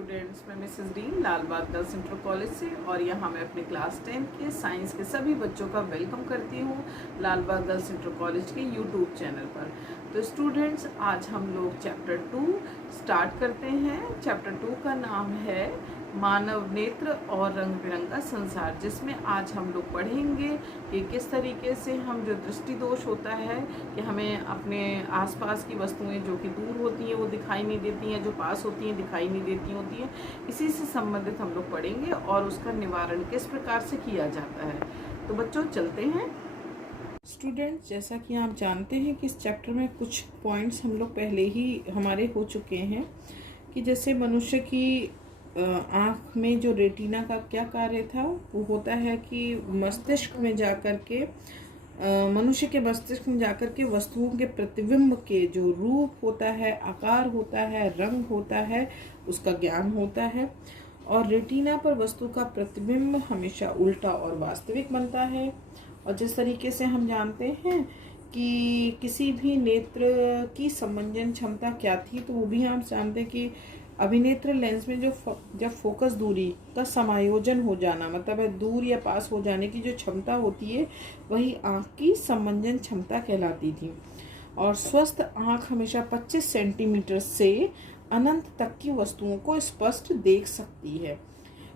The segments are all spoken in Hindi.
स्टूडेंट्स, मैं मिसेस डीन लाल बाग गर्ल्स इंटर कॉलेज से और यहाँ मैं अपने क्लास 10 के साइंस के सभी बच्चों का वेलकम करती हूँ लाल बाग गर्ल्स इंटर कॉलेज के यूट्यूब चैनल पर। तो स्टूडेंट्स, आज हम लोग चैप्टर 2 स्टार्ट करते हैं। चैप्टर 2 का नाम है मानव नेत्र और रंग बिरंगा संसार, जिसमें आज हम लोग पढ़ेंगे कि किस तरीके से हम जो दृष्टि दोष होता है कि हमें अपने आसपास की वस्तुएं जो कि दूर होती हैं वो दिखाई नहीं देती हैं, जो पास होती हैं दिखाई नहीं देती होती हैं, इसी से संबंधित हम लोग पढ़ेंगे और उसका निवारण किस प्रकार से किया जाता है। तो बच्चों चलते हैं। स्टूडेंट्स, जैसा कि आप जानते हैं कि इस चैप्टर में कुछ पॉइंट्स हम लोग पहले ही हमारे हो चुके हैं कि जैसे मनुष्य की आँख में जो रेटिना का क्या कार्य था, वो होता है कि मस्तिष्क में जाकर के मनुष्य के मस्तिष्क में जाकर के वस्तुओं के प्रतिबिंब के जो रूप होता है, आकार होता है, रंग होता है, उसका ज्ञान होता है। और रेटिना पर वस्तु का प्रतिबिंब हमेशा उल्टा और वास्तविक बनता है। और जिस तरीके से हम जानते हैं कि किसी भी नेत्र की समंजन क्षमता क्या थी, तो वो भी हम जानते हैं कि अभिनेत्र लेंस में जब फोकस दूरी का समायोजन हो जाना, मतलब है दूर या पास हो जाने की जो क्षमता होती है, वही आँख की समंजन क्षमता कहलाती थी। और स्वस्थ आँख हमेशा 25 सेंटीमीटर से अनंत तक की वस्तुओं को स्पष्ट देख सकती है।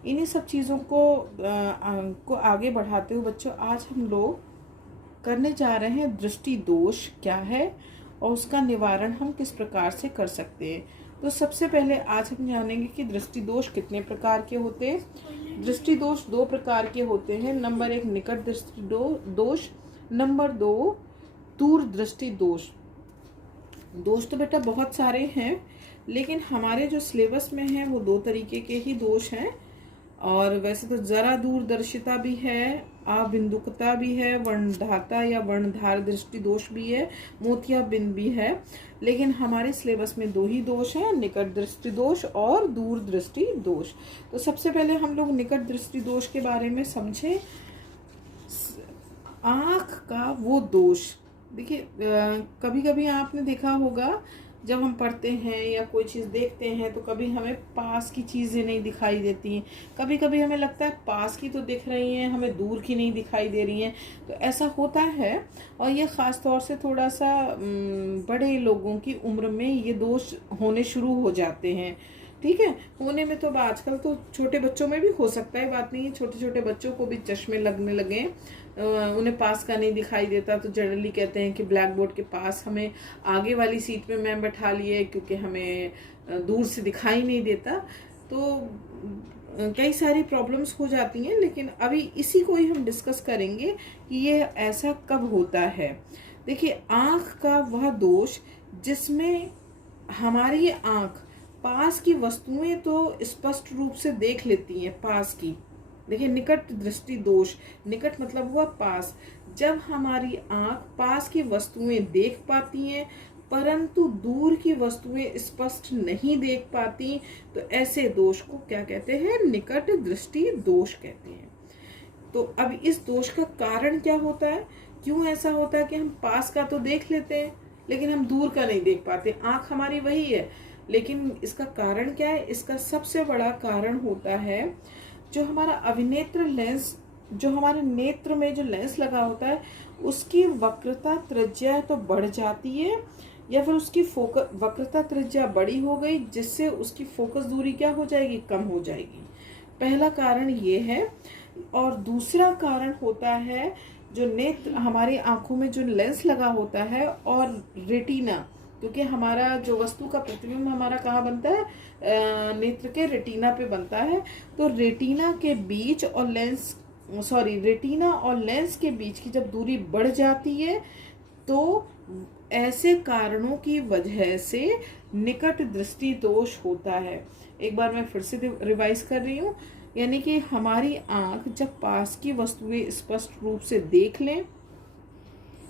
इन्हीं सब चीज़ों को आगे बढ़ाते हुए बच्चों, आज हम लोग करने जा रहे हैं दृष्टि दोष क्या है और उसका निवारण हम किस प्रकार से कर सकते हैं। तो सबसे पहले आज हम जानेंगे कि दृष्टि दोष कितने प्रकार के होते हैं। दृष्टि दोष 2 प्रकार के होते हैं। नंबर 1 निकट दृष्टि दोष, नंबर 2 दूर दृष्टि दोष। दोष तो बेटा बहुत सारे हैं, लेकिन हमारे जो सिलेबस में है वो 2 तरीके के ही दोष हैं। और वैसे तो जरा दूरदर्शिता भी है, अबिंदुकता भी है, वर्णधाता या वर्णधार दृष्टि दोष भी है, मोतियाबिंद भी है। लेकिन हमारे सिलेबस में 2 ही दोष हैं, निकट दृष्टि दोष और दूर दृष्टि दोष। तो सबसे पहले हम लोग निकट दृष्टि दोष के बारे में समझें। आँख का वो दोष, देखिए कभी कभी आपने देखा होगा जब हम पढ़ते हैं या कोई चीज़ देखते हैं तो कभी हमें पास की चीज़ें नहीं दिखाई देती हैं, कभी कभी हमें लगता है पास की तो दिख रही हैं, हमें दूर की नहीं दिखाई दे रही हैं। तो ऐसा होता है, और ये ख़ास तौर से थोड़ा सा बड़े लोगों की उम्र में ये दोष होने शुरू हो जाते हैं। ठीक है, होने में तो अब आजकल तो छोटे बच्चों में भी हो सकता है, बात नहीं है, छोटे छोटे बच्चों को भी चश्मे लगने लगे, उन्हें पास का नहीं दिखाई देता। तो जनरली कहते हैं कि ब्लैक बोर्ड के पास हमें आगे वाली सीट पे मैम बैठा लिए क्योंकि हमें दूर से दिखाई नहीं देता। तो कई सारी प्रॉब्लम्स हो जाती हैं, लेकिन अभी इसी को ही हम डिस्कस करेंगे कि ये ऐसा कब होता है। देखिए, आँख का वह दोष जिसमें हमारी आँख पास की वस्तुएं तो स्पष्ट रूप से देख लेती हैं, पास की। देखिए, निकट दृष्टि दोष, निकट मतलब हुआ पास। जब हमारी आंख पास की वस्तुएं देख पाती हैं परंतु दूर की वस्तुएं स्पष्ट नहीं देख पाती, तो ऐसे दोष को क्या कहते हैं? निकट दृष्टि दोष कहते हैं। तो अब इस दोष का कारण क्या होता है? क्यों ऐसा होता है कि हम पास का तो देख लेते हैं लेकिन हम दूर का नहीं देख पाते? आंख हमारी वही है, लेकिन इसका कारण क्या है? इसका सबसे बड़ा कारण होता है जो हमारा अभिनेत्र लेंस, जो हमारे नेत्र में जो लेंस लगा होता है, उसकी वक्रता त्रिज्या तो बढ़ जाती है, या फिर उसकी वक्रता त्रिज्या बड़ी हो गई, जिससे उसकी फोकस दूरी क्या हो जाएगी? कम हो जाएगी। पहला कारण ये है। और दूसरा कारण होता है जो नेत्र, हमारी आंखों में जो लेंस लगा होता है और रेटिना, क्योंकि हमारा जो वस्तु का प्रतिबिंब हमारा कहाँ बनता है? नेत्र के रेटिना पे बनता है। तो रेटिना के बीच और रेटिना और लेंस के बीच की जब दूरी बढ़ जाती है तो ऐसे कारणों की वजह से निकट दृष्टि दोष होता है। एक बार मैं फिर से रिवाइज कर रही हूँ, यानी कि हमारी आंख जब पास की वस्तुएं स्पष्ट रूप से देख लें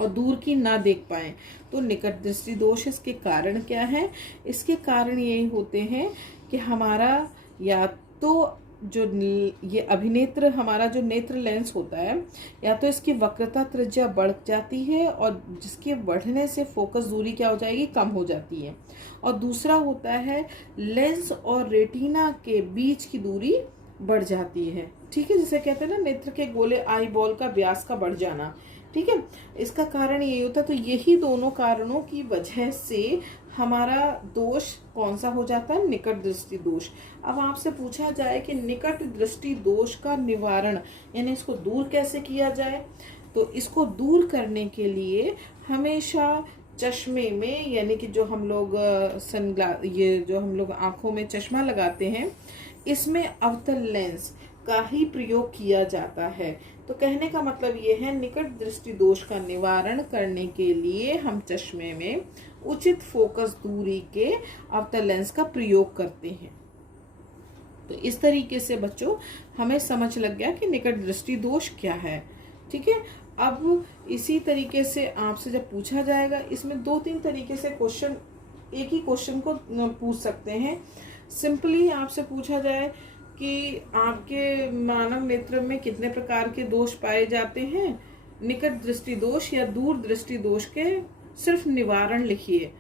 और दूर की ना देख पाएं तो निकट दृष्टि दोष। इसके कारण क्या है? इसके कारण यही होते हैं कि हमारा या तो जो ये अभिनेत्र हमारा जो नेत्र लेंस होता है, या तो इसकी वक्रता त्रिज्या बढ़ जाती है और जिसके बढ़ने से फोकस दूरी क्या हो जाएगी, कम हो जाती है। और दूसरा होता है लेंस और रेटिना के बीच की दूरी बढ़ जाती है। ठीक है, जिसे कहते हैं ना नेत्र के गोले आई बॉल का व्यास का बढ़ जाना। ठीक है, इसका कारण यही होता है। तो यही दोनों कारणों की वजह से हमारा दोष कौन सा हो जाता है, निकट दृष्टि दोष। अब आपसे पूछा जाए कि निकट दृष्टि दोष का निवारण यानी इसको दूर कैसे किया जाए, तो इसको दूर करने के लिए हमेशा चश्मे में, यानी कि जो हम लोग ये जो हम लोग आंखों में चश्मा लगाते हैं, इसमें अवतल लेंस का ही प्रयोग किया जाता है। तो कहने का मतलब ये है, निकट दृष्टि दोष का निवारण करने के लिए हम चश्मे में उचित फोकस दूरी के अवतल लेंस का प्रयोग करते हैं। तो इस तरीके से बच्चों हमें समझ लग गया कि निकट दृष्टि दोष क्या है। ठीक है, अब इसी तरीके से आपसे जब पूछा जाएगा, इसमें 2-3 तरीके से क्वेश्चन, एक ही क्वेश्चन को पूछ सकते हैं। सिंपली आपसे पूछा जाए कि आपके मानव नेत्र में कितने प्रकार के दोष पाए जाते हैं, निकट दृष्टि दोष या दूर दृष्टि दोष के सिर्फ निवारण लिखिए।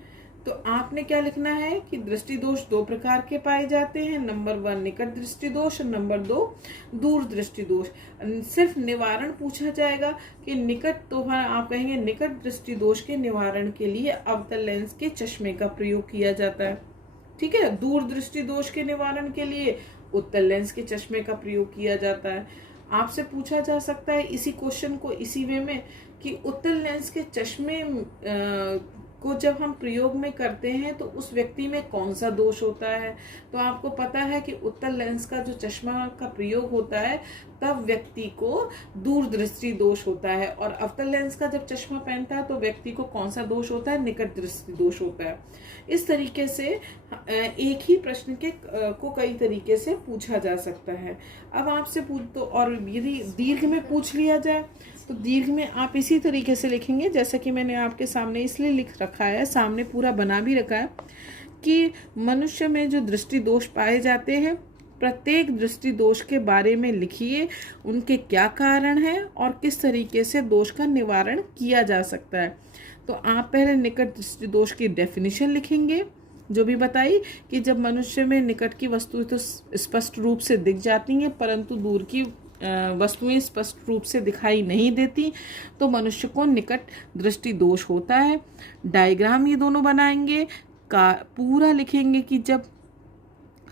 तो आपने क्या लिखना है कि दृष्टि दोष 2 प्रकार के पाए जाते हैं, नंबर 1 निकट दृष्टि दोष और नंबर 2 दूर दृष्टि दोष। सिर्फ निवारण पूछा जाएगा कि निकट, तो आप कहेंगे निकट दृष्टि दोष के निवारण के लिए अवतल लेंस के चश्मे का प्रयोग किया जाता है। ठीक है, दूर दृष्टि दोष के निवारण के लिए उत्तल लेंस के चश्मे का प्रयोग किया जाता है। आपसे पूछा जा सकता है इसी क्वेश्चन को इसी वे में कि उत्तल लेंस के चश्मे को जब हम प्रयोग में करते हैं तो उस व्यक्ति में कौन सा दोष होता है। तो आपको पता है कि उत्तल लेंस का जो चश्मा का प्रयोग होता है तब व्यक्ति को दूर दृष्टि दोष होता है, और अवतल लेंस का जब चश्मा पहनता है तो व्यक्ति को कौन सा दोष होता है, निकट दृष्टि दोष होता है। इस तरीके से एक ही प्रश्न के को कई तरीके से पूछा जा सकता है। अब आपसे पूछ, तो और यदि दीर्घ में पूछ लिया जाए तो दीर्घ में आप इसी तरीके से लिखेंगे जैसा कि मैंने आपके सामने इसलिए लिख रखा है, सामने पूरा बना भी रखा है कि मनुष्य में जो दृष्टि दोष पाए जाते हैं, प्रत्येक दृष्टि दोष के बारे में लिखिए, उनके क्या कारण हैं और किस तरीके से दोष का निवारण किया जा सकता है। तो आप पहले निकट दृष्टि दोष की डेफिनेशन लिखेंगे, जो भी बताई कि जब मनुष्य में निकट की वस्तुएं तो स्पष्ट रूप से दिख जाती हैं परंतु दूर की वस्तुएं स्पष्ट रूप से दिखाई नहीं देती, तो मनुष्य को निकट दृष्टि दोष होता है। डायग्राम ये दोनों बनाएंगे, का पूरा लिखेंगे कि जब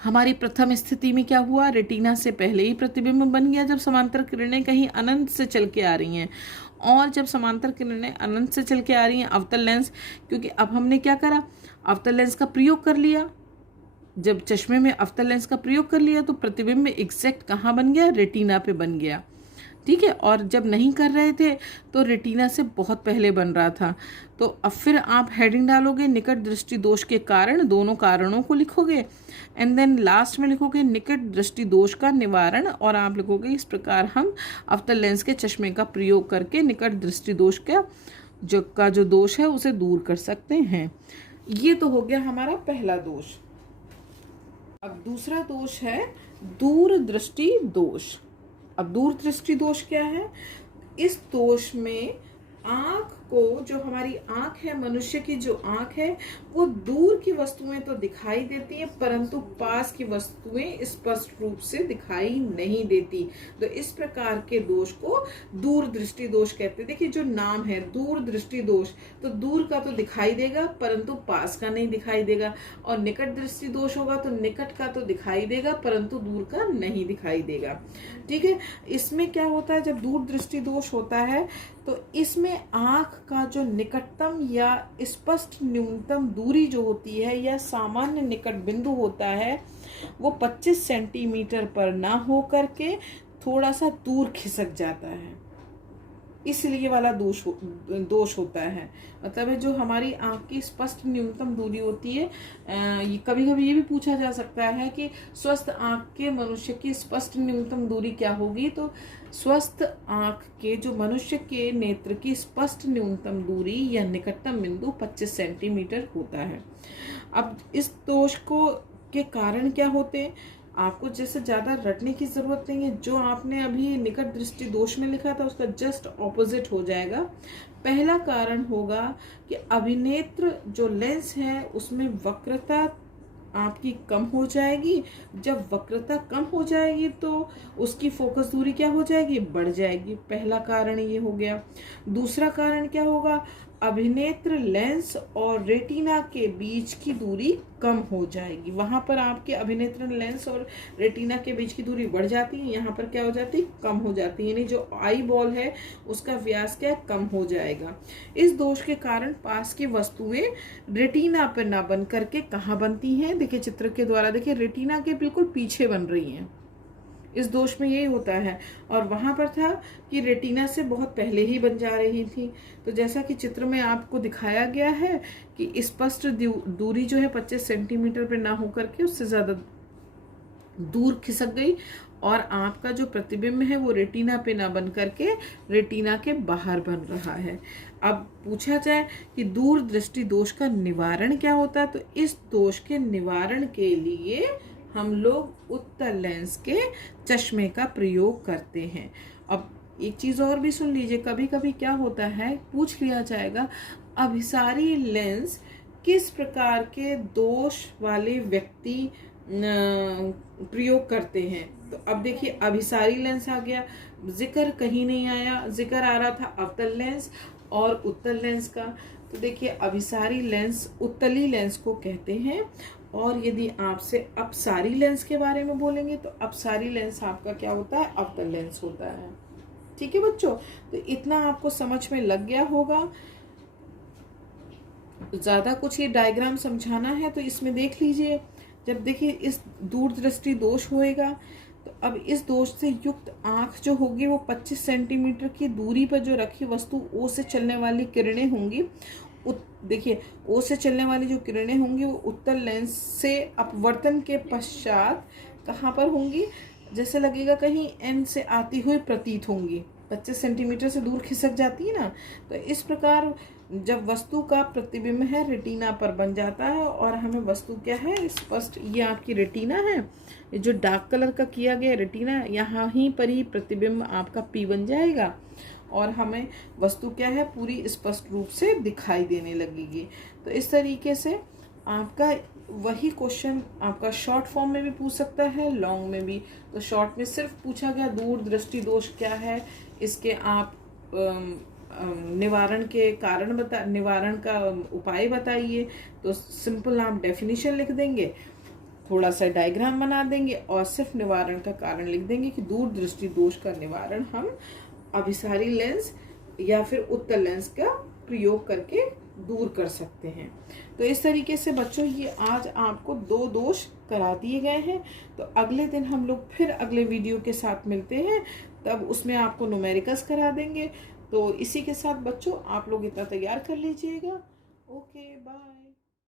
हमारी प्रथम स्थिति में क्या हुआ, रेटिना से पहले ही प्रतिबिंब बन गया जब समांतर किरणें कहीं अनंत से चल के आ रही हैं, और जब समांतर किरणें अनंत से चल के आ रही हैं अवतल लेंस, क्योंकि अब हमने क्या करा, अवतल लेंस का प्रयोग कर लिया। जब चश्मे में अवतल लेंस का प्रयोग कर लिया तो प्रतिबिंब एग्जैक्ट कहाँ बन गया, रेटिना पे बन गया। ठीक है, और जब नहीं कर रहे थे तो रेटिना से बहुत पहले बन रहा था। तो अब फिर आप हेडिंग डालोगे निकट दृष्टि दोष के कारण, दोनों कारणों को लिखोगे, एंड देन लास्ट में लिखोगे निकट दृष्टि दोष का निवारण, और आप लिखोगे इस प्रकार हम अवतल लेंस के चश्मे का प्रयोग करके निकट दृष्टि दोष का जो दोष है उसे दूर कर सकते हैं। ये तो हो गया हमारा पहला दोष। अब दूसरा दोष है दूर दृष्टि दोष। अब दूर दृष्टि दोष क्या है, इस दोष में आँख को, जो हमारी आँख है, मनुष्य की जो आँख है वो दूर की वस्तुएं तो दिखाई देती हैं परंतु पास की वस्तुएं स्पष्ट रूप से दिखाई नहीं देती। तो इस प्रकार के दोष को दूर दृष्टि दोष कहते हैं। देखिए जो नाम है दूर दृष्टि दोष, तो दूर का तो दिखाई देगा परंतु पास का नहीं दिखाई देगा, और निकट दृष्टि दोष होगा तो निकट का तो दिखाई देगा परंतु दूर का नहीं दिखाई देगा। ठीक है, इसमें क्या होता है, जब दूर दृष्टि दोष होता है तो इसमें आँख का जो निकटतम या स्पष्ट न्यूनतम दूरी जो होती है या सामान्य निकट बिंदु होता है वो 25 सेंटीमीटर पर ना हो करके थोड़ा सा दूर खिसक जाता है, इसलिए वाला दोष होता है। मतलब है जो हमारी आँख की स्पष्ट न्यूनतम दूरी होती है, कभी कभी ये भी पूछा जा सकता है कि स्वस्थ आँख के मनुष्य की स्पष्ट न्यूनतम दूरी क्या होगी, तो स्वस्थ आँख के जो मनुष्य के नेत्र की स्पष्ट न्यूनतम दूरी या निकटतम बिंदु 25 सेंटीमीटर होता है। अब इस दोष के कारण क्या होते हैं, आपको जैसे ज़्यादा रटने की ज़रूरत नहीं है। जो आपने अभी निकट दृष्टि दोष में लिखा था उसका जस्ट ऑपोजिट हो जाएगा। पहला कारण होगा कि अभिनेत्र जो लेंस है उसमें वक्रता आपकी कम हो जाएगी। जब वक्रता कम हो जाएगी तो उसकी फोकस दूरी क्या हो जाएगी, बढ़ जाएगी। पहला कारण ये हो गया। दूसरा कारण क्या होगा, अभिनेत्र लेंस और रेटिना के बीच की दूरी कम हो जाएगी। वहां पर आपके अभिनेत्र लेंस और रेटिना के बीच की दूरी बढ़ जाती है, यहाँ पर क्या हो जाती है, कम हो जाती है। यानी जो आई बॉल है उसका व्यास क्या कम हो जाएगा। इस दोष के कारण पास की वस्तुएं रेटिना पर ना बन करके कहाँ बनती हैं, देखिए चित्र के द्वारा देखिए रेटिना के बिल्कुल पीछे बन रही हैं। इस दोष में यही होता है। और वहां पर था कि रेटिना से बहुत पहले ही बन जा रही थी। तो जैसा कि चित्र में आपको दिखाया गया है कि स्पष्ट दूरी जो है 25 सेंटीमीटर पे ना होकर के उससे ज्यादा दूर खिसक गई और आपका जो प्रतिबिंब है वो रेटिना पे ना बन करके रेटिना के बाहर बन रहा है। अब पूछा जाए कि दूर दृष्टि दोष का निवारण क्या होता है, तो इस दोष के निवारण के लिए हम लोग उत्तल लेंस के चश्मे का प्रयोग करते हैं। अब एक चीज और भी सुन लीजिए, कभी कभी क्या होता है, पूछ लिया जाएगा अभिसारी लेंस किस प्रकार के दोष वाले व्यक्ति प्रयोग करते हैं। तो अब देखिए अभिसारी लेंस आ गया, जिक्र कहीं नहीं आया, जिक्र आ रहा था अवतल लेंस और उत्तल लेंस का। तो देखिए अभिसारी लेंस उत्तली लेंस को कहते हैं। और यदि आपसे अपसारी लेंस के बारे में बोलेंगे तो अपसारी लेंस आपका क्या होता है, अवतल लेंस होता है। ठीक है बच्चों, तो इतना आपको समझ में लग गया होगा। ज्यादा कुछ ये डायग्राम समझाना है तो इसमें देख लीजिए। जब देखिए इस दूरदृष्टि दोष होएगा तो अब इस दोष से युक्त आंख जो होगी वो 25 सेंटीमीटर की दूरी पर जो रखी वस्तु ओ से चलने वाली किरणें होंगी, देखिए ओ से चलने वाली जो किरणें होंगी वो उत्तल लेंस से अपवर्तन के पश्चात कहाँ पर होंगी, जैसे लगेगा कहीं एन से आती हुई प्रतीत होंगी। 25 सेंटीमीटर से दूर खिसक जाती है ना। तो इस प्रकार जब वस्तु का प्रतिबिंब है रेटिना पर बन जाता है और हमें वस्तु क्या है स्पष्ट, ये आपकी रेटिना है, ये जो डार्क कलर का किया गया रेटिना, यहाँ ही पर ही प्रतिबिंब आपका पी बन जाएगा और हमें वस्तु क्या है पूरी स्पष्ट रूप से दिखाई देने लगेगी। तो इस तरीके से आपका वही क्वेश्चन आपका शॉर्ट फॉर्म में भी पूछ सकता है, लॉन्ग में भी। तो शॉर्ट में सिर्फ पूछा गया दूर दृष्टि दोष क्या है, इसके आप निवारण के कारण निवारण का उपाय बताइए। तो सिंपल आप डेफिनेशन लिख देंगे, थोड़ा सा डायग्राम बना देंगे और सिर्फ निवारण का कारण लिख देंगे कि दूर दृष्टि दोष का निवारण हम अभिसारी लेंस या फिर उत्तल लेंस का प्रयोग करके दूर कर सकते हैं। तो इस तरीके से बच्चों ये आज आपको 2 दोष करा दिए गए हैं। तो अगले दिन हम लोग फिर अगले वीडियो के साथ मिलते हैं, तब उसमें आपको न्यूमेरिकल्स करा देंगे। तो इसी के साथ बच्चों आप लोग इतना तैयार कर लीजिएगा। Okay bye.